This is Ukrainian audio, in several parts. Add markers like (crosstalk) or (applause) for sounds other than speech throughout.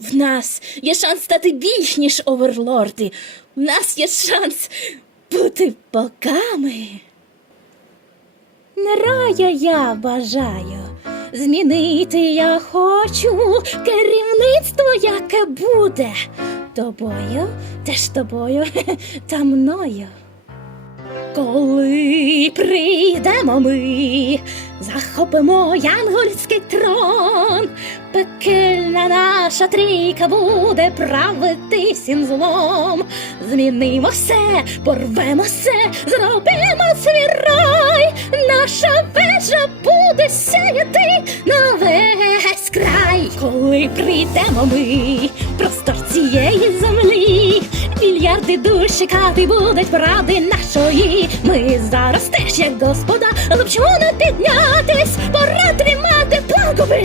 В нас є шанс стати більш, ніж оверлорди. В нас є шанс бути богами. Не рая я бажаю. Змінити я хочу керівництво, яке буде тобою, теж тобою (laughs) та мною. Коли прийдемо ми, захопимо янгольський трон, пекельна наша трійка буде правити всім злом. Змінимо все, порвемо все, зробимо свій рай, наша вежа буде сяяти на весь край. Коли прийдемо ми, простор цієї землі, мільярди душ чекати будуть правди нашої. Ми зараз теж як господа, піднятись? Пора тримати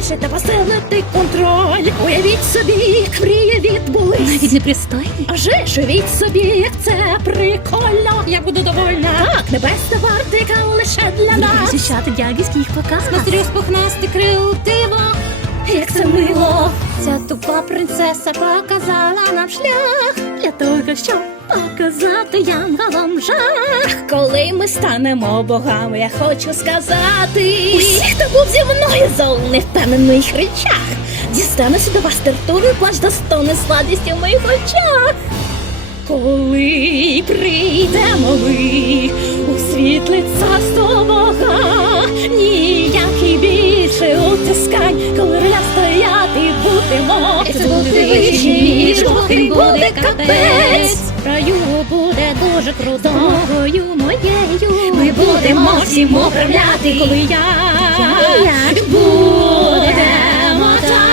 вище та посилити контроль. Уявіть собі, як мрії відбулись. Навіть непристойний. А вже ж уявіть собі, як це прикольно. Я буду довольна. Так, небесна вартика лише для нас. Захищати дядьки їх показ. Смотрю, пухнасти крил диво, як це мило. Ця тупа принцеса показала нам шлях для того, щоб показати янголам жах. Коли ми станемо богами, я хочу сказати. Усі, хто був зі мною за у невпевнених речах, дістануся до вас тертурою, плач достоне сладістю в моїх очах. Коли прийдемо ми у світле царство Бога, ніякий більше утискань, коли рля стояти будемо, це буде і буде капець. Дуже круто, Мовою моєю Ми будемо всім управляти, коли я, я будемо там.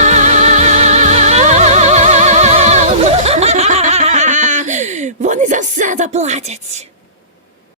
(laughs) Вони за все заплатять.